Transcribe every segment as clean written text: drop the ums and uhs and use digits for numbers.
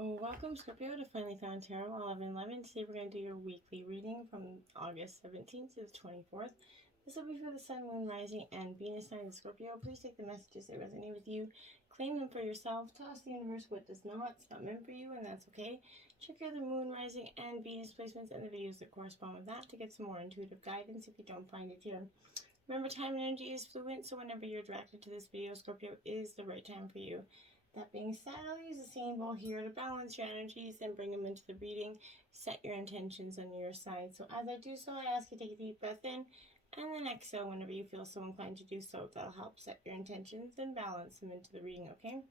Oh, welcome Scorpio to Finally Found Tarot 1111. Today we're going to do your weekly reading from August 17th to the 24th. This will be for the Sun, Moon, Rising, and Venus sign of Scorpio. Please take the messages that resonate with you, claim them for yourself, toss the universe what does not. It's not meant for you, and that's okay. Check out the Moon, Rising, and Venus placements and the videos that correspond with that to get some more intuitive guidance if you don't find it here. Remember, time and energy is fluent, so whenever you're directed to this video, Scorpio, is the right time for you. That being said, I'll use the same ball here to balance your energies and bring them into the reading. Set your intentions on your side. So as I do so, I ask you to take a deep breath in and then exhale whenever you feel so inclined to do so. That'll help set your intentions and balance them into the reading, okay?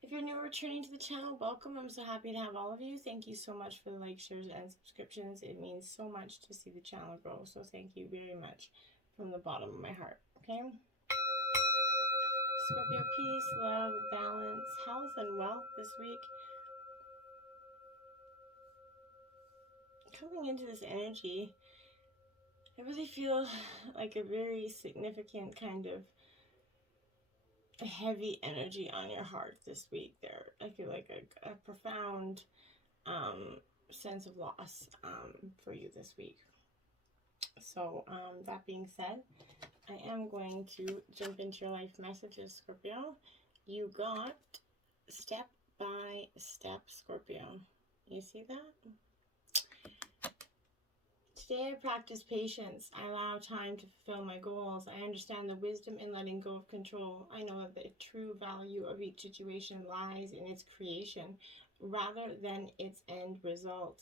If you're new or returning to the channel, welcome. I'm so happy to have all of you. Thank you so much for the likes, shares, and subscriptions. It means so much to see the channel grow. So thank you very much from the bottom of my heart, okay? Scorpio, peace, love, balance, health, and wealth this week. Coming into this energy, I really feel like a very significant kind of a heavy energy on your heart this week there. I feel like a profound sense of loss for you this week. So that being said, I am going to jump into your life messages, Scorpio. You got step by step, Scorpio. You see that? Today I practice patience. I allow time to fulfill my goals. I understand the wisdom in letting go of control. I know that the true value of each situation lies in its creation rather than its end result.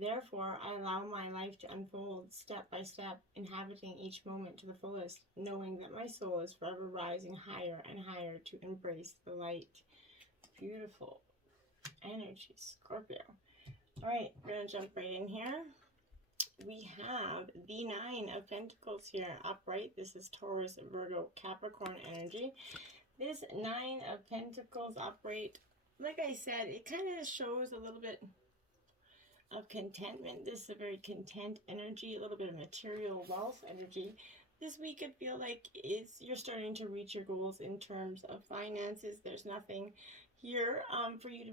Therefore, I allow my life to unfold step by step, inhabiting each moment to the fullest, knowing that my soul is forever rising higher and higher to embrace the light. Beautiful energy, Scorpio. All right, we're going to jump right in here. We have the Nine of Pentacles here, upright. This is Taurus, Virgo, Capricorn energy. This Nine of Pentacles upright, like I said, it kind of shows a little bit of contentment. This is a very content energy, a little bit of material wealth energy. This week I feel like you're starting to reach your goals in terms of finances. There's nothing here for you to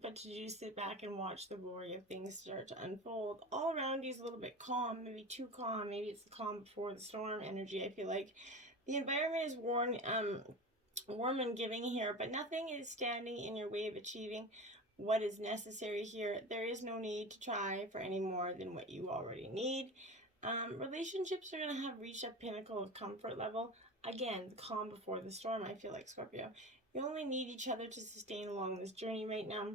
but to just sit back and watch the glory of things start to unfold. All around you is a little bit calm, maybe too calm. Maybe it's the calm before the storm energy. I feel like the environment is warm and giving here, but nothing is standing in your way of achieving what is necessary here. There is no need to try for any more than what you already need. Relationships are going to have reached a pinnacle of comfort level. Again, the calm before the storm, I feel like, Scorpio. You only need each other to sustain along this journey right now.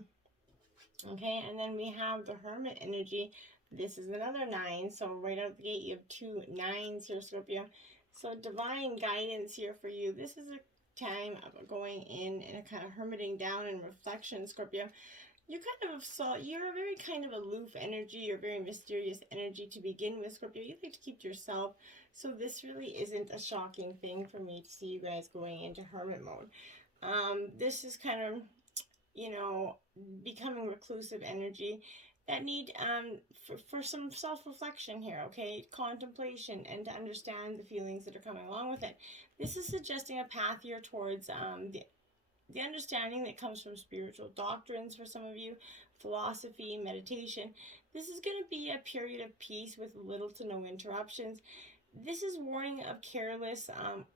Okay, and then we have the Hermit energy. This is another 9, so right out the gate you have 2 9s here, Scorpio. So divine guidance here for you. This is a time of going in and a kind of hermiting down and reflection, Scorpio. You're a very kind of aloof energy. You're very mysterious energy to begin with, Scorpio. You like to keep to yourself. So this really isn't a shocking thing for me to see you guys going into hermit mode. This is kind of, you know, becoming reclusive energy that need for some self-reflection here, okay? Contemplation and to understand the feelings that are coming along with it. This is suggesting a path here towards the understanding that comes from spiritual doctrines for some of you, philosophy, meditation. This is going to be a period of peace with little to no interruptions. This is warning of careless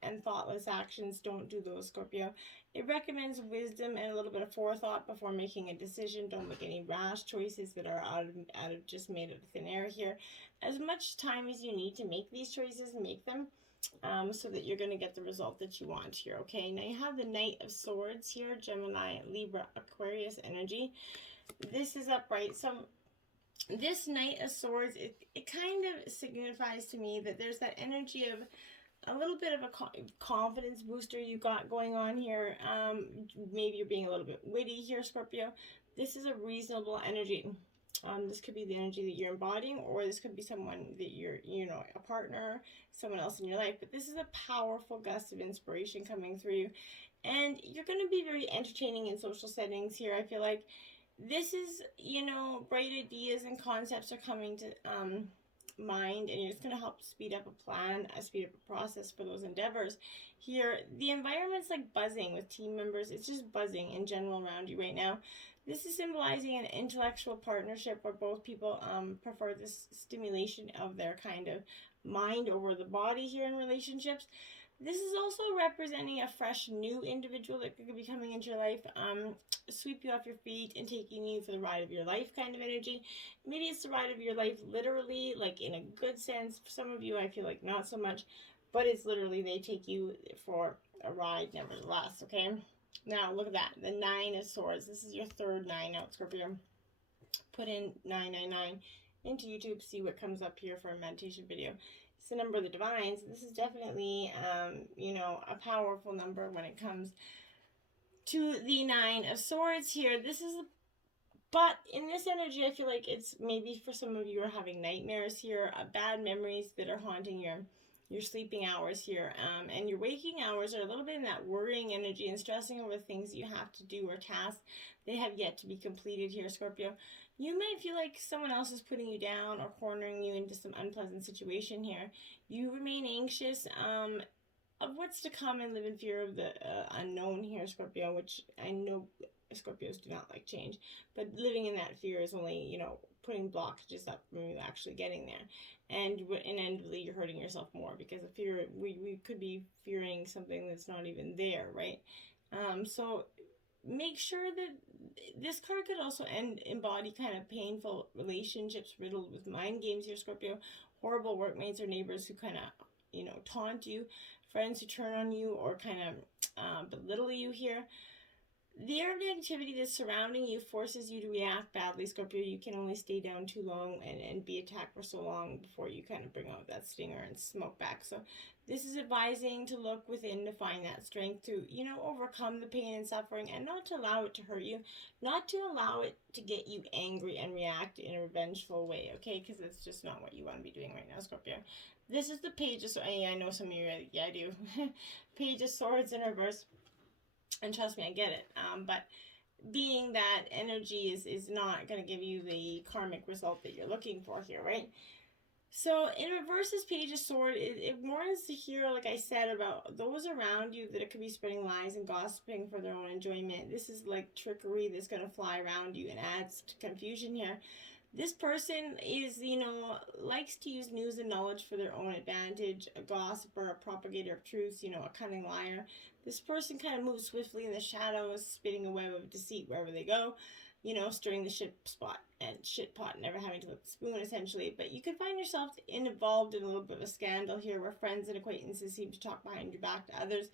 and thoughtless actions. Don't do those, Scorpio. It recommends wisdom and a little bit of forethought before making a decision. Don't make any rash choices that are out of just made out of thin air here. As much time as you need to make these choices, make them so that you're going to get the result that you want here, okay? Now you have the Knight of Swords here, Gemini, Libra, Aquarius energy. This is upright. So this Knight of Swords, it kind of signifies to me that there's that energy of a little bit of a confidence booster you got going on here. Maybe you're being a little bit witty here, Scorpio. This is a reasonable energy. This could be the energy that you're embodying, or this could be someone that you're, you know, a partner, someone else in your life. But this is a powerful gust of inspiration coming through you. And you're going to be very entertaining in social settings here. I feel like this is, you know, bright ideas and concepts are coming to mind, and it's going to help speed up a plan, speed up a process for those endeavors. Here, the environment's like buzzing with team members. It's just buzzing in general around you right now. This is symbolizing an intellectual partnership where both people prefer this stimulation of their kind of mind over the body here in relationships. This is also representing a fresh new individual that could be coming into your life, sweep you off your feet and taking you for the ride of your life kind of energy. Maybe it's the ride of your life literally, like in a good sense. For some of you, I feel like not so much, but it's literally they take you for a ride nevertheless, okay? Now, look at that, the 9 of Swords. This is your third 9 out, Scorpio. Put in 999 into YouTube, see what comes up here for a meditation video. It's the number of the divines. This is definitely, a powerful number when it comes to the 9 of Swords here. But in this energy, I feel like it's maybe for some of you are having nightmares here, bad memories that are haunting your sleeping hours here, and your waking hours are a little bit in that worrying energy and stressing over things you have to do or tasks they have yet to be completed here, Scorpio. You might feel like someone else is putting you down or cornering you into some unpleasant situation here. You remain anxious of what's to come and live in fear of the unknown here, Scorpio, which I know Scorpios do not like change, but living in that fear is only, putting blockages up from you actually getting there. And inevitably you're hurting yourself more because of fear. We could be fearing something that's not even there, right? So make sure that this card could also embody kind of painful relationships riddled with mind games here, Scorpio. Horrible workmates or neighbors who kind of, taunt you, friends who turn on you or kind of belittle you here. The everyday activity that's surrounding you forces you to react badly, Scorpio. You can only stay down too long and be attacked for so long before you kind of bring out that stinger and smoke back. So this is advising to look within to find that strength to, overcome the pain and suffering and not to allow it to hurt you, not to allow it to get you angry and react in a revengeful way, okay? Because it's just not what you want to be doing right now, Scorpio. This is the Page of Swords. I know some of you are like, yeah, I do. Page of Swords in reverse. And trust me, I get it. But being that energy is not going to give you the karmic result that you're looking for here, right? So in reverse, this Page of Swords, it warns to hear, like I said, about those around you that it could be spreading lies and gossiping for their own enjoyment. This is like trickery that's going to fly around you and adds to confusion here. This person is, likes to use news and knowledge for their own advantage, a gossiper, a propagator of truths, a cunning liar. This person kind of moves swiftly in the shadows, spinning a web of deceit wherever they go, stirring the shit pot, never having to lift the spoon, essentially. But you could find yourself involved in a little bit of a scandal here where friends and acquaintances seem to talk behind your back to others.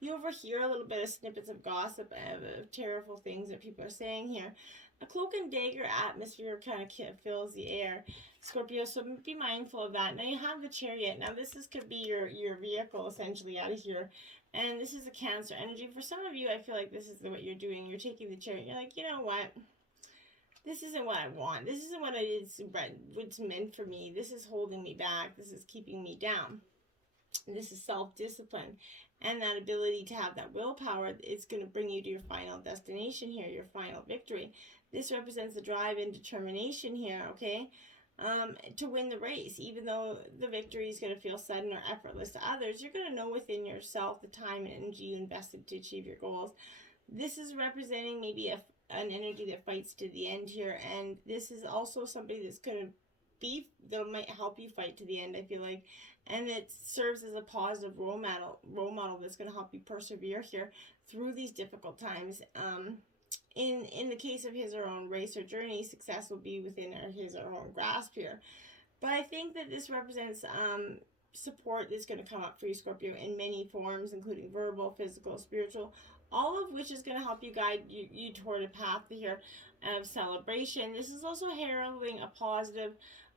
You overhear a little bit of snippets of gossip of terrible things that people are saying here. A cloak and dagger atmosphere kind of fills the air, Scorpio, so be mindful of that. Now you have the Chariot. Now this could be your vehicle essentially out of here. And this is a Cancer energy. For some of you, I feel like this is what you're doing. You're taking the Chariot. You're like, you know what? This isn't what I want. This isn't what's meant for me. This is holding me back. This is keeping me down. This is self-discipline. And that ability to have that willpower is going to bring you to your final destination here, your final victory. This represents the drive and determination here, okay, to win the race. Even though the victory is going to feel sudden or effortless to others, you're going to know within yourself the time and energy you invested to achieve your goals. This is representing maybe an energy that fights to the end here, and this is also somebody that's going to that might help you fight to the end, I feel like, and it serves as a positive role model that's going to help you persevere here through these difficult times. In the case of his or her own race or journey, success will be within his or her own grasp here. But I think that this represents support that's going to come up for you, Scorpio, in many forms, including verbal, physical, spiritual, all of which is going to help you guide you toward a path here of celebration. This is also heralding a positive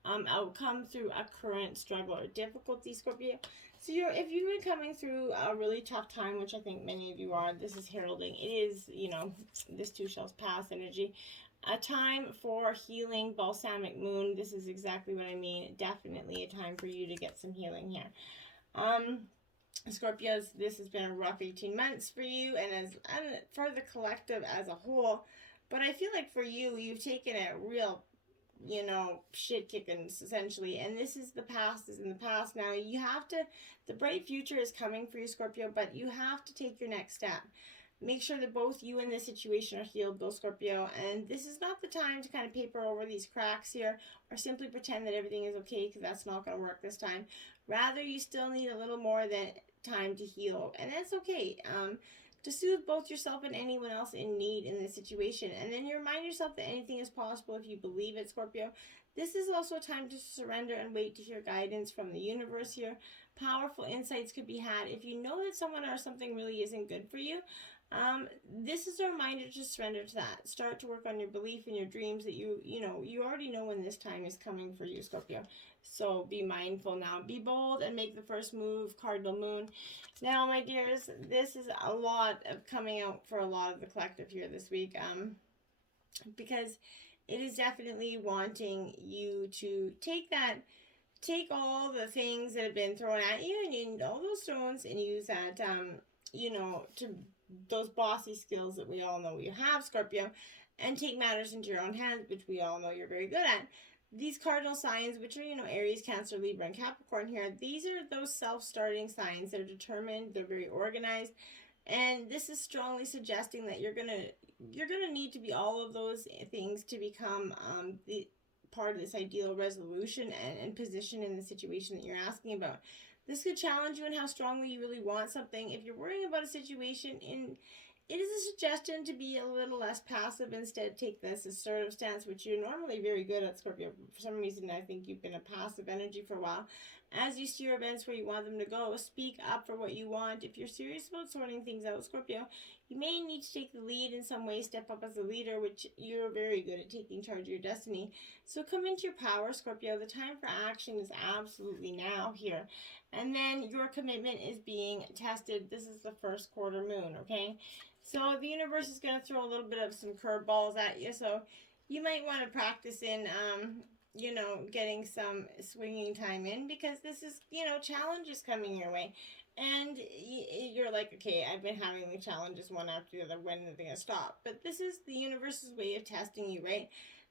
outcome through a current struggle or difficulty, Scorpio. So if you've been coming through a really tough time, which I think many of you are, this is heralding. It is, this too shall pass energy. A time for healing, balsamic moon. This is exactly what I mean. Definitely a time for you to get some healing here. Scorpios, this has been a rough 18 months for you and for the collective as a whole. But I feel like for you, you've taken a real shit kicking essentially, and this is the past is in the past now. The bright future is coming for you, Scorpio, but you have to take your next step. Make sure that both you and this situation are healed, though, Scorpio. And this is not the time to kind of paper over these cracks here or simply pretend that everything is okay, because that's not going to work this time. Rather, you still need a little more than time to heal, and that's okay. To soothe both yourself and anyone else in need in this situation. And then you remind yourself that anything is possible if you believe it, Scorpio. This is also a time to surrender and wait to hear guidance from the universe here. Powerful insights could be had if you know that someone or something really isn't good for you. This is a reminder to surrender to that. Start to work on your belief and your dreams that you already know when this time is coming for you, Scorpio. So be mindful now. Be bold and make the first move, Cardinal Moon. Now, my dears, this is a lot of coming out for a lot of the collective here this week. Because it is definitely wanting you to take all the things that have been thrown at you and all those stones and use that, to those bossy skills that we all know you have, Scorpio, and take matters into your own hands, which we all know you're very good at. These cardinal signs, which are, Aries, Cancer, Libra, and Capricorn here, these are those self-starting signs. They're determined, they're very organized, and this is strongly suggesting that you're gonna need to be all of those things to become the part of this ideal resolution and position in the situation that you're asking about. This could challenge you in how strongly you really want something. If you're worrying about a situation, it is a suggestion to be a little less passive. Instead, take this assertive stance, which you're normally very good at, Scorpio. For some reason, I think you've been a passive energy for a while. As you steer events where you want them to go, speak up for what you want. If you're serious about sorting things out, Scorpio, you may need to take the lead in some way, step up as a leader, which you're very good at taking charge of your destiny. So come into your power, Scorpio. The time for action is absolutely now here. And then your commitment is being tested. This is the first quarter moon, okay? So the universe is going to throw a little bit of some curveballs at you. So you might want to practice in, getting some swinging time in, because this is, challenges coming your way. And you're like, okay, I've been having the challenges one after the other. When are they going to stop? But this is the universe's way of testing you, right?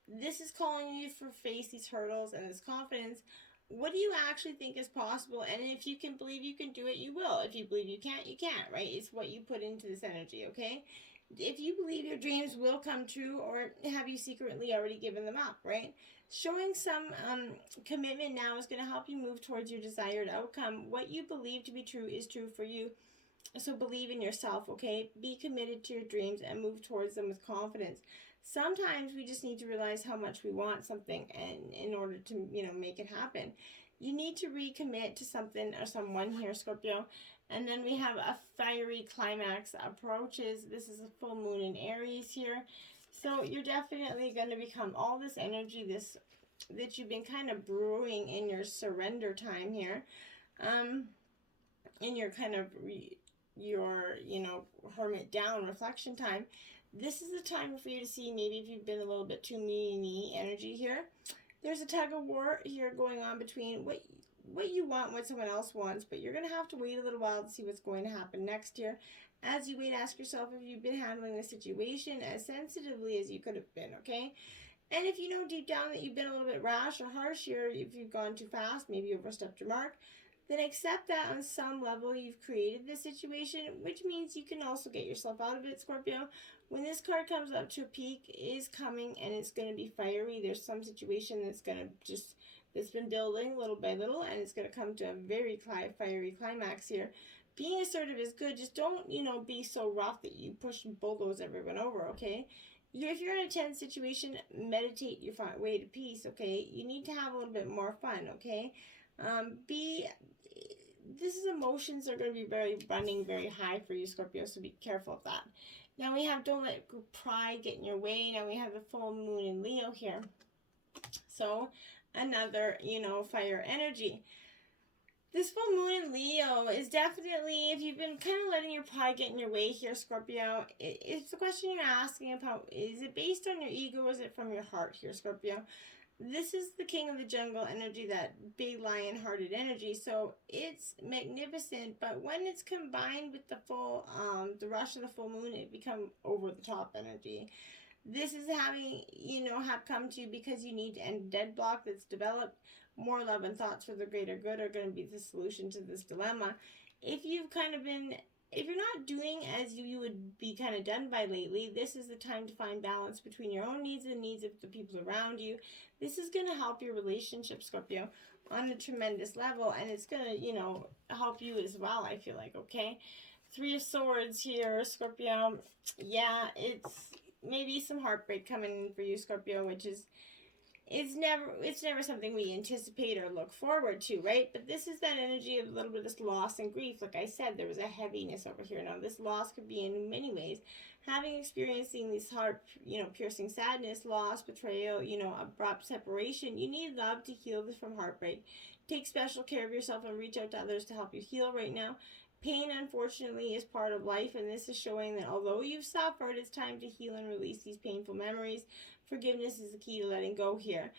This is calling you to face these hurdles and this confidence. What do you actually think is possible? And if you can believe you can do it, you will. If you believe you can't, you can't, right? It's what you put into this energy, okay? If you believe your dreams will come true, or have you secretly already given them up, right? Showing some commitment now is going to help you move towards your desired outcome. What you believe to be true is true for you. So believe in yourself, okay? Be committed to your dreams and move towards them with confidence. Sometimes we just need to realize how much we want something, and in order to, make it happen. You need to recommit to something or someone here, Scorpio. And then we have a fiery climax approaches. This is a full moon in Aries here. So you're definitely going to become all this energy, that you've been kind of brewing in your surrender time here. In your kind of, hermit down reflection time. This is the time for you to see maybe if you've been a little bit too me energy here. There's a tug of war here going on between what you want, what someone else wants, but you're going to have to wait a little while to see what's going to happen next year. As you wait, ask yourself if you've been handling the situation as sensitively as you could have been, okay? And if you know deep down that you've been a little bit rash or harsh here, if you've gone too fast, maybe overstepped your mark, then accept that on some level you've created this situation, which means you can also get yourself out of it, Scorpio. When this card comes up to a peak, it is coming, and it's going to be fiery. There's some situation that's been building little by little, and it's going to come to a very fiery climax here. Being assertive is good. Just don't, be so rough that you push and bulldoze everyone over, okay? If you're in a tense situation, meditate your way to peace, okay? You need to have a little bit more fun, okay? This emotions are going to be running very high for you, Scorpio, so be careful of that. Now we have don't let pride get in your way. Now we have the full moon in Leo here. So another, fire energy. This full moon in Leo is definitely, if you've been kind of letting your pride get in your way here, Scorpio, it's the question you're asking about, is it based on your ego or is it from your heart here, Scorpio? This is the king of the jungle energy, that big lion-hearted energy. So it's magnificent, but when it's combined with the full, the rush of the full moon, it becomes over-the-top energy. This is having, have come to you because you need to end a deadlock that's developed. More love and thoughts for the greater good are going to be the solution to this dilemma. If you've kind of been if you're not doing as you would be kind of done by lately, this is the time to find balance between your own needs and the needs of the people around you. This is going to help your relationship, Scorpio, on a tremendous level, and it's going to, help you as well, I feel like, okay? Three of Swords here, Scorpio. Yeah, it's maybe some heartbreak coming in for you, Scorpio, which is it's never something we anticipate or look forward to, right? But this is that energy of a little bit of this loss and grief. Like I said, there was a heaviness over here. Now, this loss could be in many ways. Having experiencing this heart, piercing sadness, loss, betrayal, abrupt separation, you need love to heal this from heartbreak. Take special care of yourself and reach out to others to help you heal right now. Pain, unfortunately, is part of life, and this is showing that although you've suffered, it's time to heal and release these painful memories. Forgiveness is the key to letting go here.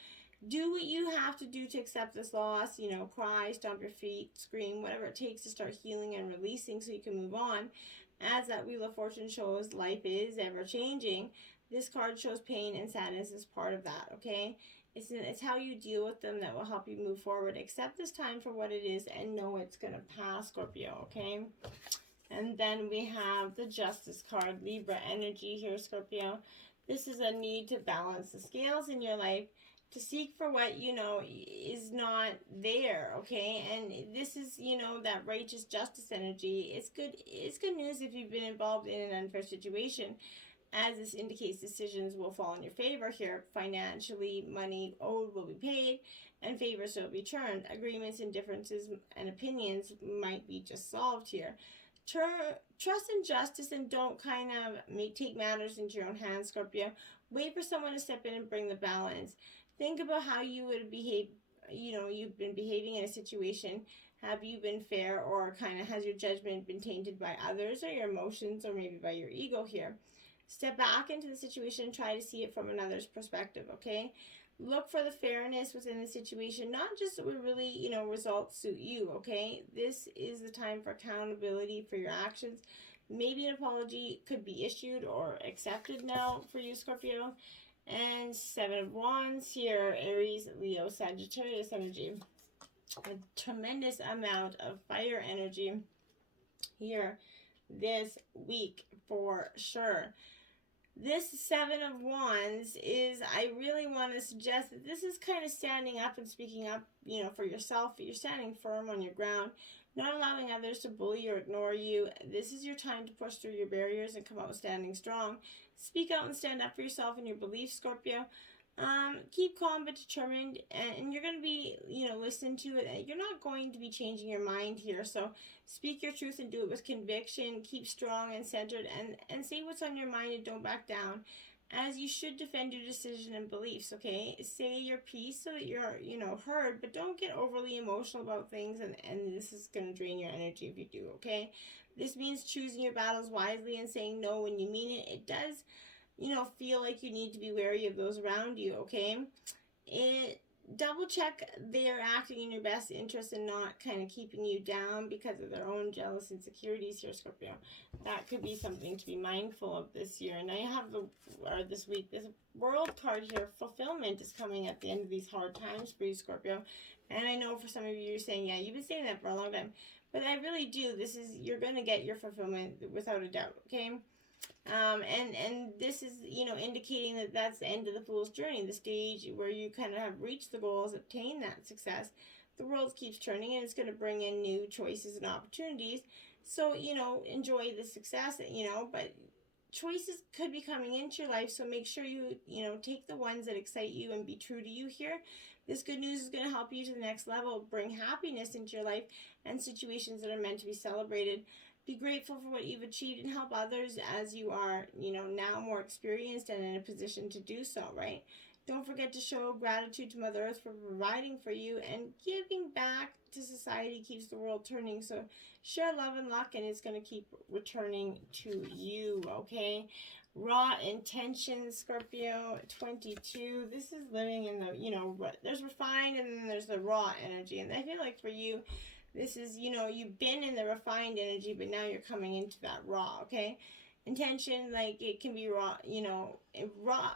Do what you have to do to accept this loss, cry, stomp your feet, scream, whatever it takes to start healing and releasing so you can move on. As that Wheel of Fortune shows, life is ever changing. This card shows pain and sadness as part of that, okay? It's how you deal with them that will help you move forward. Accept this time for what it is and know it's going to pass, Scorpio, okay? And then we have the Justice card, Libra energy here, Scorpio. This is a need to balance the scales in your life, to seek for what, is not there, okay? And this is, that righteous justice energy. It's good news if you've been involved in an unfair situation, as this indicates decisions will fall in your favor here. Financially, money owed will be paid, and favors will be returned. Agreements and differences and opinions might be just solved here. Trust in justice and don't take matters into your own hands, Scorpio. Wait for someone to step in and bring the balance. Think about how you would behave, you've been behaving in a situation. Have you been fair, or has your judgment been tainted by others or your emotions or maybe by your ego here? Step back into the situation and try to see it from another's perspective, okay? Look for the fairness within the situation, not just that would really, results suit you, okay? This is the time for accountability for your actions. Maybe an apology could be issued or accepted now for you, Scorpio. And Seven of Wands here, Aries, Leo, Sagittarius energy. A tremendous amount of fire energy here this week for sure. This Seven of Wands I really want to suggest that this is kind of standing up and speaking up, for yourself. You're standing firm on your ground, not allowing others to bully or ignore you. This is your time to push through your barriers and come out standing strong. Speak out and stand up for yourself and your beliefs, Scorpio. Keep calm but determined, and you're going to be, listen to it. You're not going to be changing your mind here, so speak your truth and do it with conviction. Keep strong and centered, and say what's on your mind and don't back down, as you should defend your decision and beliefs, okay? Say your piece so that you're, heard, but don't get overly emotional about things, and this is going to drain your energy if you do, okay? This means choosing your battles wisely and saying no when you mean it. It does feel like you need to be wary of those around you, okay? Double check they are acting in your best interest and not keeping you down because of their own jealous insecurities here, Scorpio. That could be something to be mindful of this year. And I have this week, this World card here. Fulfillment is coming at the end of these hard times for you, Scorpio. And I know for some of you, you're saying, yeah, you've been saying that for a long time. But I really do. You're going to get your fulfillment without a doubt, okay? And this is, indicating that that's the end of the fool's journey, the stage where you have reached the goals, obtained that success. The world keeps turning, and it's going to bring in new choices and opportunities. So, enjoy the success, but choices could be coming into your life. So make sure you, take the ones that excite you and be true to you here. This good news is going to help you to the next level, bring happiness into your life and situations that are meant to be celebrated. Be grateful for what you've achieved and help others as you are, now more experienced and in a position to do so, right? Don't forget to show gratitude to Mother Earth for providing for you, and giving back to society keeps the world turning. So share love and luck, and it's going to keep returning to you, okay? Raw intention, Scorpio, 22. This is living in the, there's refined and then there's the raw energy. And I feel like for you, this is, you've been in the refined energy, but now you're coming into that raw, okay? Intention, it can be raw,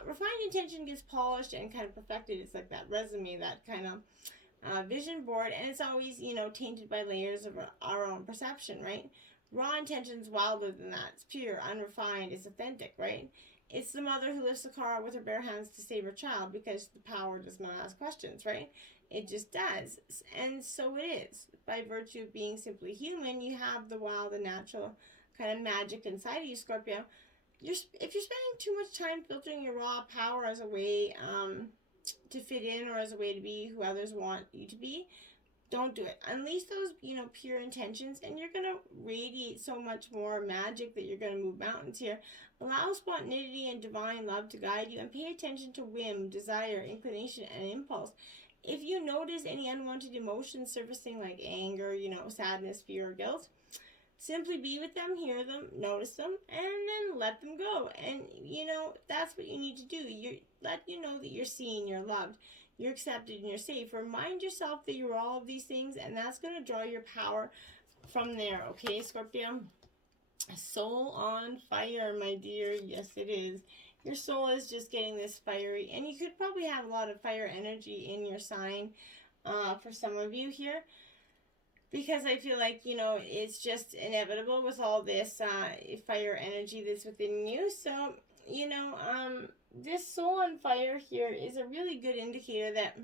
refined intention gets polished and perfected. It's like that resume, that vision board, and it's always, tainted by layers of our own perception, right? Raw intentions wilder than that. It's pure, unrefined, it's authentic, right? It's the mother who lifts the car with her bare hands to save her child because the power does not ask questions, right? It just does. And so it is. By virtue of being simply human, you have the wild and natural kind of magic inside of you, Scorpio. If you're spending too much time filtering your raw power as a way to fit in or as a way to be who others want you to be, don't do it. Unleash those, pure intentions, and you're going to radiate so much more magic that you're going to move mountains here. Allow spontaneity and divine love to guide you, and pay attention to whim, desire, inclination, and impulse. If you notice any unwanted emotions surfacing like anger, sadness, fear, or guilt, simply be with them, hear them, notice them, and then let them go. And, that's what you need to do. Let you know that you're seen, you're loved, you're accepted, and you're safe. Remind yourself that you're all of these things, and that's going to draw your power from there, okay, Scorpio? Soul on fire, my dear. Yes, it is. Your soul is just getting this fiery, and you could probably have a lot of fire energy in your sign for some of you here, because I feel like, it's just inevitable with all this fire energy that's within you. So, this soul on fire here is a really good indicator that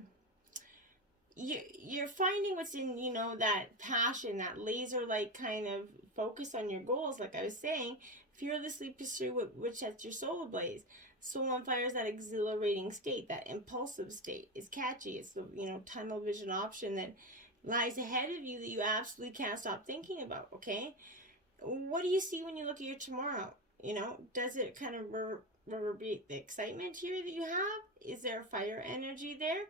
you're finding what's in, that passion, that laser-like kind of focus on your goals, like I was saying. Fearlessly pursue which sets your soul ablaze. Soul on fire is that exhilarating state, that impulsive state. It's catchy. It's the, tunnel vision option that lies ahead of you that you absolutely can't stop thinking about, okay? What do you see when you look at your tomorrow? Does it kind of reverberate the excitement here that you have? Is there fire energy there?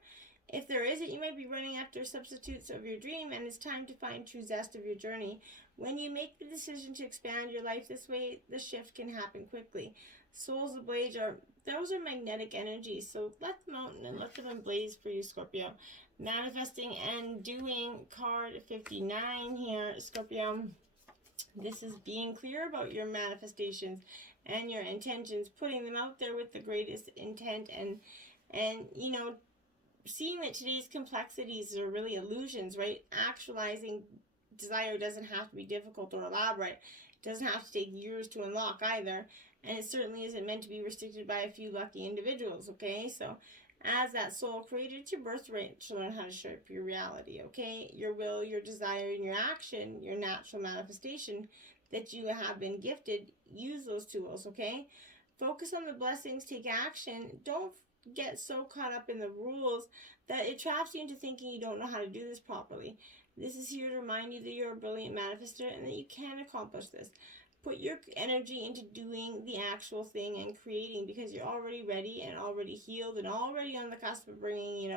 If there isn't, you might be running after substitutes of your dream, and it's time to find true zest of your journey. When you make the decision to expand your life this way, the shift can happen quickly. Souls ablaze those are magnetic energies, so let them out and let them ablaze for you, Scorpio. Manifesting and doing, card 59 here, Scorpio. This is being clear about your manifestations and your intentions, putting them out there with the greatest intent, and seeing that today's complexities are really illusions, right? Actualizing desire doesn't have to be difficult or elaborate. It doesn't have to take years to unlock either. And it certainly isn't meant to be restricted by a few lucky individuals, okay? So as that soul created, it's your birthright to learn how to shape your reality, okay? Your will, your desire, and your action, your natural manifestation that you have been gifted, use those tools, okay? Focus on the blessings, take action. Don't get so caught up in the rules that it traps you into thinking you don't know how to do this properly. This is here to remind you that you're a brilliant manifestor and that you can accomplish this. Put your energy into doing the actual thing and creating, because you're already ready and already healed and already on the cusp of bringing,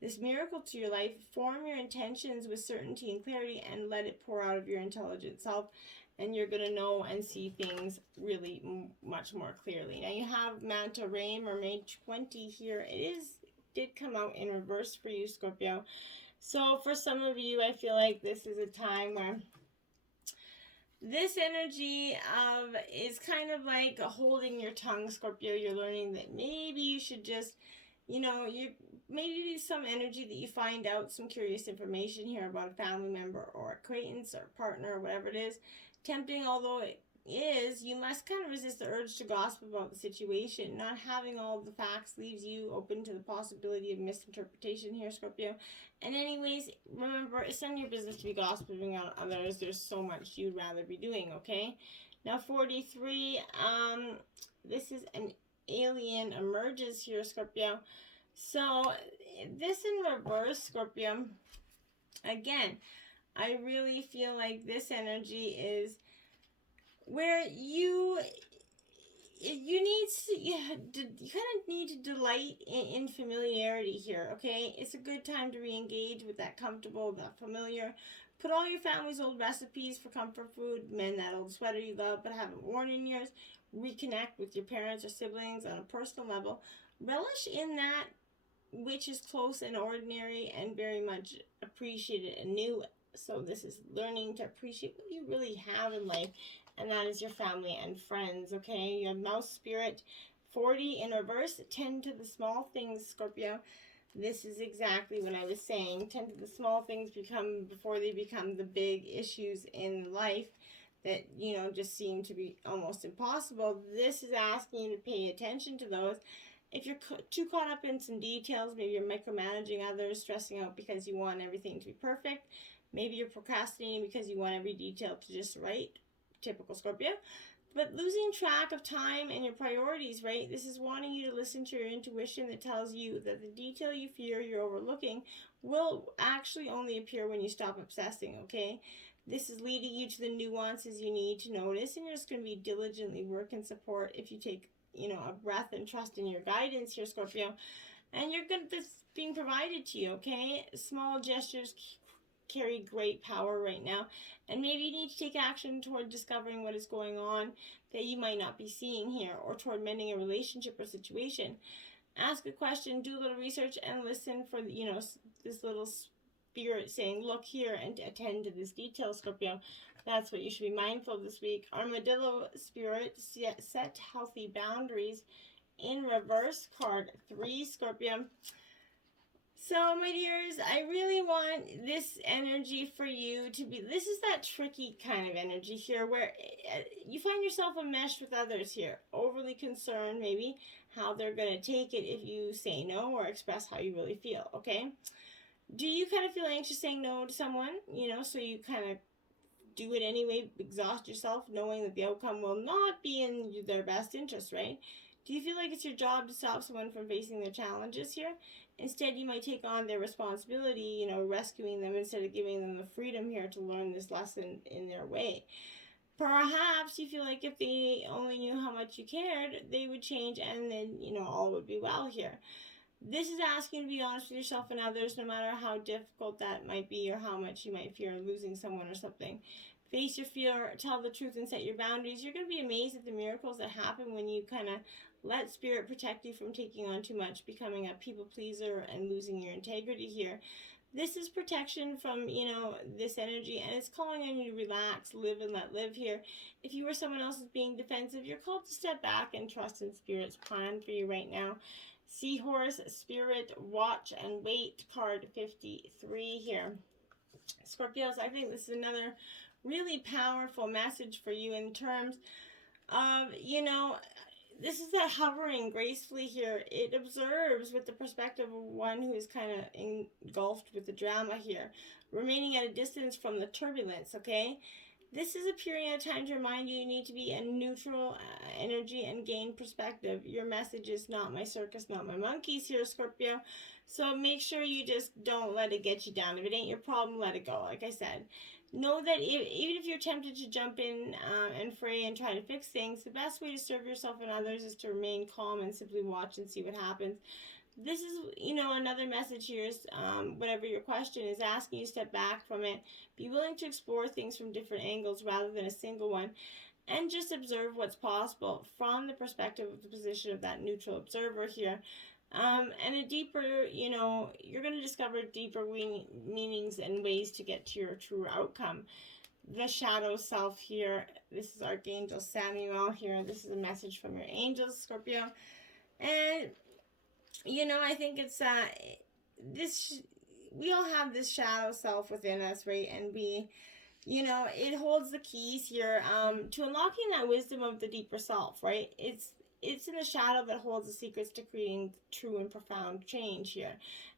this miracle to your life. Form your intentions with certainty and clarity and let it pour out of your intelligent self, and you're going to know and see things really much more clearly. Now you have Manta Ray, Mermaid 20 here. Did come out in reverse for you, Scorpio. So for some of you, I feel like this is a time where this energy is kind of like holding your tongue, Scorpio. You're learning that maybe you should just, maybe some energy that you find out some curious information here about a family member or acquaintance or partner or whatever it is. Tempting although it is, you must kind of resist the urge to gossip about the situation. Not having all the facts leaves you open to the possibility of misinterpretation here, Scorpio. And anyways, remember, it's none of your business to be gossiping on others. There's so much you'd rather be doing, okay? Now 43, this is an alien emerges here, Scorpio. So this in reverse, Scorpio, again, I really feel like this energy is where you kind of need to delight in familiarity here, okay? It's a good time to re-engage with that comfortable, that familiar. Put all your family's old recipes for comfort food, mend that old sweater you love but haven't worn in years, reconnect with your parents or siblings on a personal level. Relish in that which is close and ordinary and very much appreciated and new. So this is learning to appreciate what you really have in life, and that is your family and friends, okay? You have Mouse Spirit 40 in reverse. Tend to the small things, Scorpio. This is exactly what I was saying. Tend to the small things before they become the big issues in life. that, just seem to be almost impossible. This is asking you to pay attention to those. If you're too caught up in some details, maybe you're micromanaging others, stressing out because you want everything to be perfect. Maybe you're procrastinating because you want every detail to just right. Typical Scorpio. But losing track of time and your priorities, right? This is wanting you to listen to your intuition that tells you that the detail you fear you're overlooking will actually only appear when you stop obsessing, okay? This is leading you to the nuances you need to notice, and you're just going to be diligently work and support if you take, a breath and trust in your guidance here, Scorpio. And you're going to be being provided to you, okay? Small gestures carry great power right now, and maybe you need to take action toward discovering what is going on that you might not be seeing here, or toward mending a relationship or situation. Ask a question, do a little research, and listen for this little spirit saying, look here, and attend to this detail, Scorpio. That's what you should be mindful of this week. Armadillo spirit, set healthy boundaries in reverse, card 3, Scorpio. So, my dears, I really want this energy for you to be, this is that tricky kind of energy here where you find yourself enmeshed with others here, overly concerned maybe how they're going to take it if you say no or express how you really feel, okay? Do you kind of feel anxious saying no to someone, so you kind of do it anyway, exhaust yourself knowing that the outcome will not be in their best interest, right? Do you feel like it's your job to stop someone from facing their challenges here? Instead, you might take on their responsibility, rescuing them instead of giving them the freedom here to learn this lesson in their way. Perhaps you feel like if they only knew how much you cared, they would change and then, all would be well here. This is asking you to be honest with yourself and others, no matter how difficult that might be or how much you might fear losing someone or something. Face your fear, tell the truth, and set your boundaries. You're going to be amazed at the miracles that happen when you kind of let spirit protect you from taking on too much, becoming a people pleaser, and losing your integrity here. This is protection from, this energy, and it's calling on you to relax, live and let live here. If you or someone else is being defensive, you're called to step back and trust in Spirit's plan for you right now. Seahorse, Spirit, Watch, and Wait, card 53 here. Scorpios, I think this is another really powerful message for you in terms of, this is that hovering gracefully here. It observes with the perspective of one who is kind of engulfed with the drama here, remaining at a distance from the turbulence, okay? This is a period of time to remind you need to be a neutral energy and gain perspective. Your message is not my circus, not my monkeys here, Scorpio. So make sure you just don't let it get you down. If it ain't your problem, let it go, like I said. Know that even if you're tempted to jump in and fray and try to fix things, the best way to serve yourself and others is to remain calm and simply watch and see what happens. This is, another message here is whatever your question is, asking you to step back from it. Be willing to explore things from different angles rather than a single one. And just observe what's possible from the perspective of the position of that neutral observer here. And a deeper, you're going to discover deeper meanings and ways to get to your true outcome. The shadow self here. This is Archangel Samuel here. This is a message from your angels, Scorpio. And I think it's we all have this shadow self within us, right? And it holds the keys here to unlocking that wisdom of the deeper self, right? It's in the shadow that holds the secrets to creating true and profound change here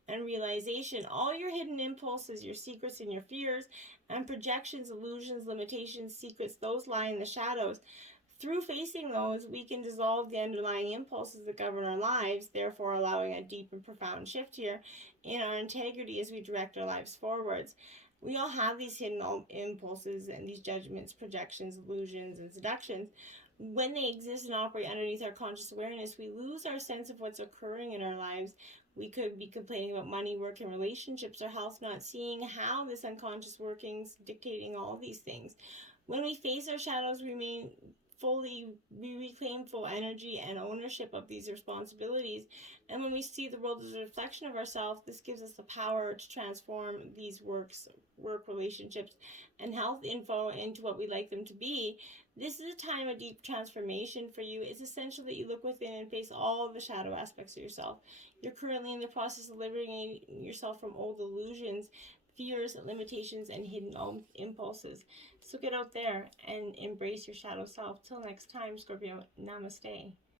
and realization. All your hidden impulses, your secrets and your fears and projections, illusions, limitations, secrets, those lie in the shadows. Through facing those, we can dissolve the underlying impulses that govern our lives, therefore allowing a deep and profound shift here in our integrity as we direct our lives forwards. We all have these hidden impulses and these judgments, projections, illusions, and seductions. When they exist and operate underneath our conscious awareness, we lose our sense of what's occurring in our lives. We could be complaining about money, work, and relationships or health, not seeing how this unconscious workings dictating all these things. When we face our shadows, we reclaim full energy and ownership of these responsibilities. And when we see the world as a reflection of ourselves, this gives us the power to transform these work relationships and health info into what we like them to be. This is a time of deep transformation for you. It's essential that you look within and face all of the shadow aspects of yourself. You're currently in the process of liberating yourself from old illusions, fears, limitations, and hidden impulses. So get out there and embrace your shadow self. Till next time, Scorpio, namaste.